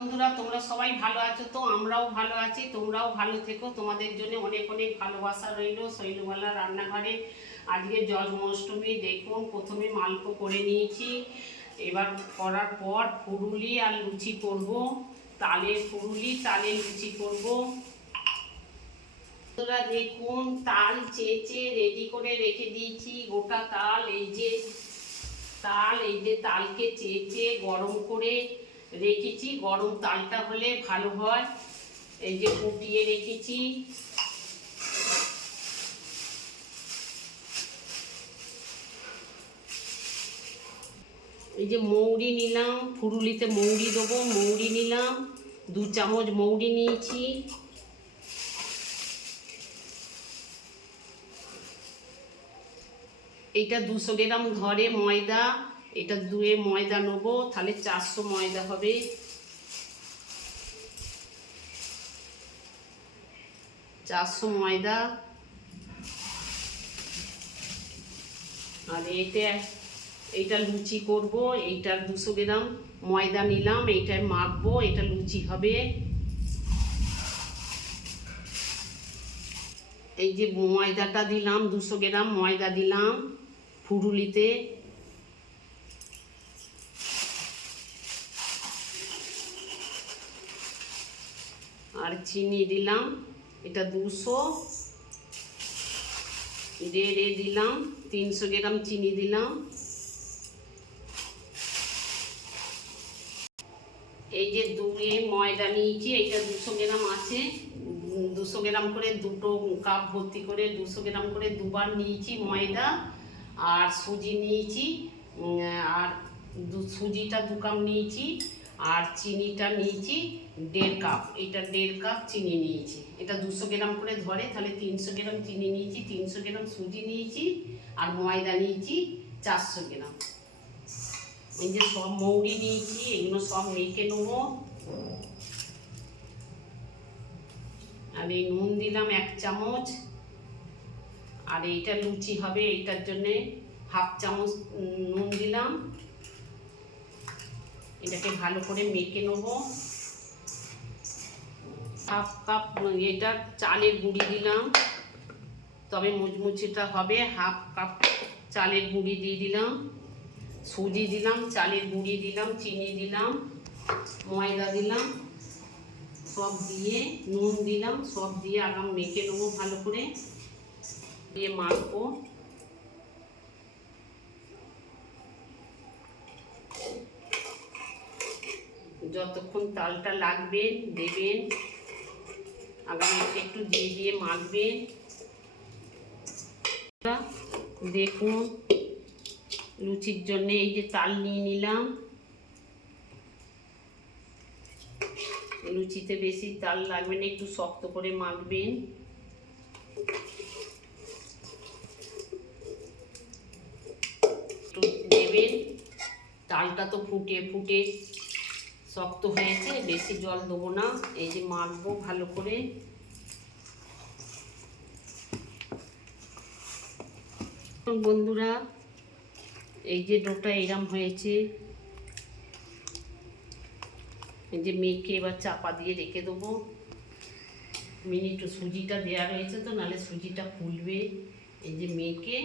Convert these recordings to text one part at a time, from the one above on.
বন্ধুরা, তোমরা সবাই ভালো আছো? তো আমরাও ভালো আছি, তোমরাও ভালো থেকো। তোমাদের জন্য অনেক অনেক ভালোবাসা রইল শৈলবালা রান্নাঘরে। আজকে জন্মাষ্টমী, দেখুন, প্রথমে মালপো করে নিয়েছি। এবার করার পর ফুরুলি আর লুচি করব। তালের ফুরুলি তালের লুচি করব। বন্ধুরা, দেখুন, তাল চেঁচে রেডি করে রেখে দিয়েছি গোটা তাল। এই যে তাল, এই যে তালকে চেঁচে গরম করে রেখেছি, গরম তালটা হলে ভালো হয়। এই যে ফুটিয়ে রেখেছি। এই যে মৌরি নিলাম, ফুরুলিতে মৌরি দেবো, মৌরি নিলাম, দু চামচ মৌরি নিয়েছি। এটা দুশো গ্রাম ধরে ময়দা। এটা দুয়ে ময়দা নেব, তাহলে চারশো ময়দা হবে। চারশো ময়দা। আর এটা এইটা লুচি করব এইটার দুশো গ্রাম ময়দা নিলাম, এইটায় মাখবো, এটা লুচি হবে। এই যে ময়দাটা দিলাম, দুশো গ্রাম ময়দা দিলাম ফুরুলিতে। আর চিনি দিলাম, এটা দুশো। রেড়ে দিলাম, তিনশো গ্রাম চিনি দিলাম। এই যে দুয়ে ময়দা নিয়েছি, এইটা দুশো গ্রাম আছে। দুশো গ্রাম করে দুটো কাপ ভর্তি করে দুশো গ্রাম করে দুবার নিয়েছি ময়দা। আর সুজি নিয়েছি আর সুজিটা দু কাপ নিয়েছি। আর চিনিটা নিয়েছি দেড় কাপ। এটা দেড় কাপ চিনি নিয়েছি। এটা দুশো গ্রাম করে ধরে, তাহলে তিনশো গ্রাম চিনি নিয়েছি, তিনশো গ্রাম সুজি নিয়েছি, আর ময়দা নিয়েছি চারশো গ্রাম। এই যে সব মৌরি নিয়েছি, এগুলো সব মেখে নেব। আর এই নুন দিলাম এক চামচ। আর এইটা লুচি হবে, এইটার জন্যে হাফ চামচ নুন দিলাম। এটাকে ভালো করে মেখে নেব। হাফ কাপ, এটা চালের গুঁড়ি দিলাম। তবে মুচমুচিটা হবে, হাফ কাপ চালের গুঁড়ি দিয়ে দিলাম। সুজি দিলাম, চালের গুঁড়ি দিলাম, চিনি দিলাম, ময়দা দিলাম, সব দিয়ে নুন দিলাম, সব দিয়ে আগাম মেখে নেব ভালো করে। দিয়ে মাখবো। যতক্ষণ তালটা লাগবে দেবেন একটু একটু দিয়ে দিয়ে মাখবেন। দেখুন, লুচির জন্য এই যে তাল নিয়ে নিলাম। লুচিতে বেশি তাল লাগবে না, একটু শক্ত করে মাখবেন। একটু দেবেন। তালটা তো ফুটে ফুটে শক্ত হয়েছে, বেশি জল দেবো না, এই যে মাখবো ভালো করে। বন্ধুরা, এই যে ডোটা এরম হয়েছে। এই যে মেখে এবার চাপা দিয়ে রেখে দেবো। মিনিট সুজিটা দেওয়া রয়েছে তো, নাহলে সুজিটা ফুলবে। এই যে মেখে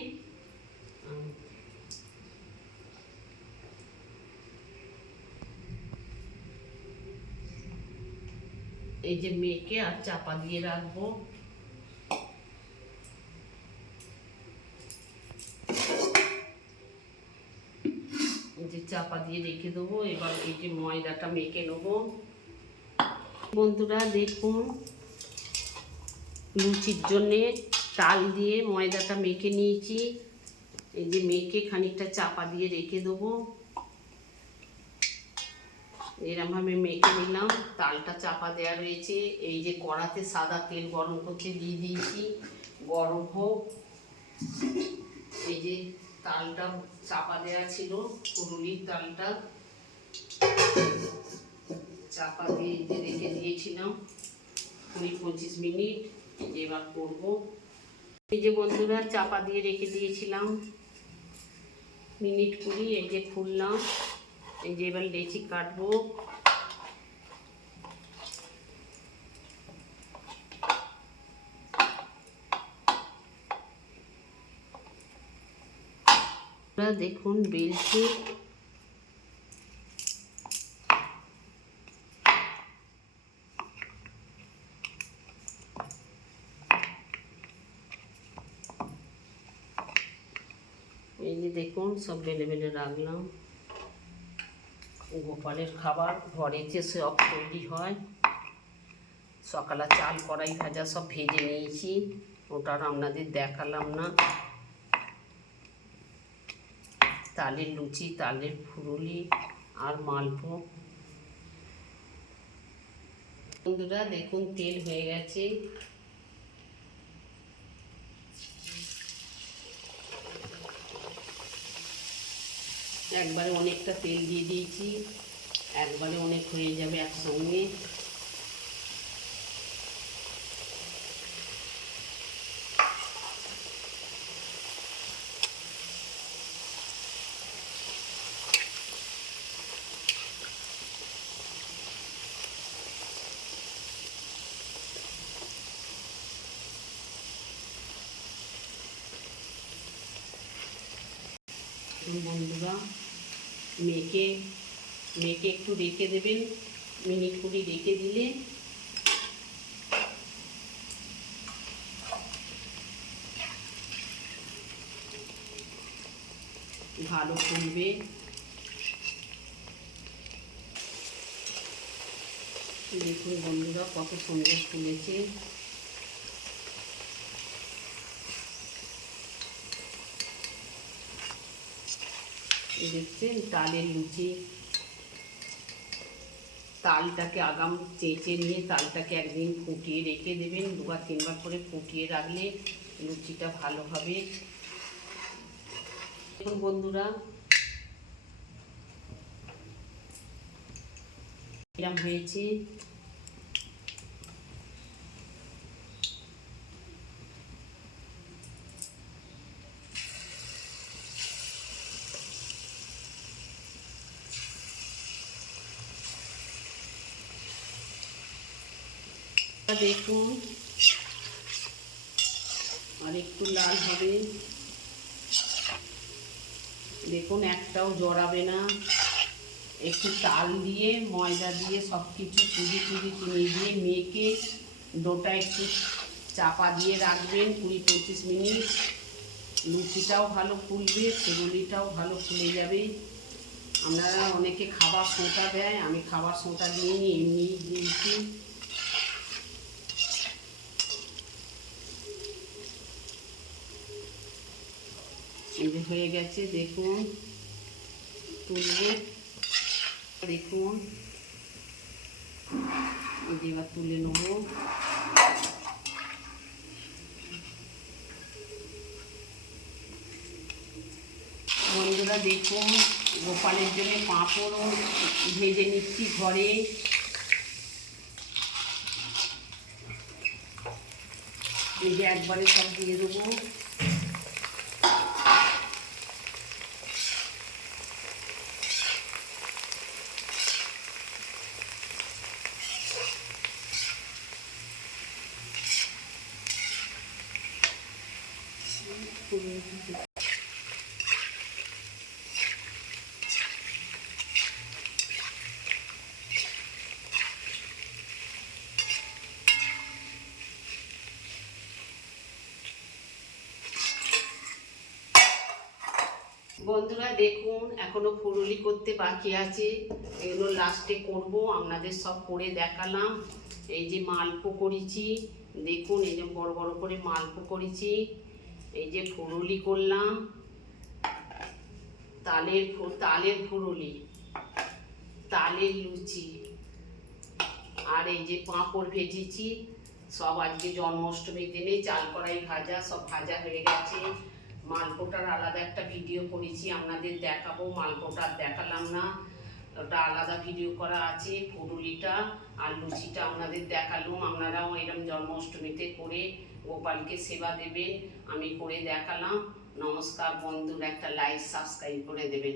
এই যে মেখে আর চাপা দিয়ে রাখব। যে চাপা দিয়ে রেখে দেবো, এবার এই যে ময়দাটা মেখে নেব। বন্ধুরা, দেখুন, লুচির জন্যে তাল দিয়ে ময়দাটা মেখে নিয়েছি। এই যে মেখে খানিকটা চাপা দিয়ে রেখে দেবো। এরমভাবে মেখে নিলাম, তালটা চাপা দেওয়া রয়েছে। এই যে কড়াতে সাদা তেল গরম করতে দিয়ে দিয়েছি। গরম হোক, এই যে তালটা চাপা দেওয়া ছিল পুরুলির তালটা চাপা দিয়ে রেখে দিয়েছিলাম। কুড়ি পঁচিশ মিনিট এবার করব। এই যে বন্ধুরা, চাপা দিয়ে রেখে দিয়েছিলাম। মিনিট কুড়ি, এই যে খুললাম। এই যে এবার লেচি কাটবো দেখুন বেলছি এই যে দেখুন সব বেলে বেলে রাখলাম গোপালের খাবার ঘরেতে সব তৈরি হয়, সকালে চাল, কড়াই ভাজা সব ভেজে নিয়েছি। ওটা আপনাদের দেখালাম না। তালের লুচি, তালের ফুরুলি আর মালভোগ। বন্ধুরা, দেখুন, তেল হয়ে গেছে। একবারে অনেকটা তেল দিয়ে দিয়েছি। একবারে অনেক হয়ে যাবে একসঙ্গে। বন্ধুরা মেখে মেখে একটু রেখে দেবেন, মিনিট কুড়ি রেখে দিলে। ভালো ফুলবে দেখুন বন্ধুরা কত সুন্দর ফুলেছে। এই দেখছেন, তালের লুচি তালটাকে আগাম চেঁচে নিয়ে তালটাকে একদিন ফুটিয়ে রেখে দেবেন। দুবার, তিনবার করে ফুটিয়ে রাখলে লুচিটা ভালো হবে। দেখুন বন্ধুরা, এরম হয়েছে। দেখুন আর একটু লাল হবে। দেখুন, একটাও জড়াবে না। একটু তাল দিয়ে, ময়দা দিয়ে সব কিছু কুড়ি কুড়ি কিনে দিয়ে মেখে ডোটা একটু চাপা দিয়ে রাখবেন কুড়ি পঁচিশ মিনিট। লুচিটাও ভালো ফুলবে ফুলুলিটাও ভালো ফুলে যাবে। আপনারা অনেকে খাবার সোঁটা দেয়, আমি খাবার সোঁটা দিইনি এমনি দিয়েছি। যে হয়ে গেছে, দেখুন। তুলবে, দেখুন। এবার তুলে নেব। বন্ধুরা, দেখুন, গোপালের জন্য পাঁপড়ও ভেজে নিচ্ছি ঘরে। এই যে একবারে সব দিয়ে দেবো। বন্ধুরা, দেখুন, এখনও ফুরুলি করতে বাকি আছে। এগুলো লাস্টে করব, আপনাদের সব করে দেখালাম। এই যে মালপো করেছি দেখুন, এই যে বড় বড় করে মালপো করেছি এই যে ফুরুলি করলাম, তালের তালের ফুরুলি, তালের লুচি, আর এই যে পাঁপড় ভেজেছি, সব আজকে জন্মাষ্টমীর দিনে চাল কড়াই ভাজা, সব ভাজা হয়ে গেছে। মালপোটার আলাদা একটা ভিডিও করেছি, আপনাদের দেখাবো মালপোটার দেখালাম না। ওটা আলাদা ভিডিও করা আছে পুরুলিটা আর লুচিটা আপনাদের দেখালাম, আপনারাও এরকম জন্মাষ্টমীতে করে গোপালকে সেবা দেবেন আমি করে দেখালাম। নমস্কার বন্ধুরা একটা লাইক সাবস্ক্রাইব করে দেবেন।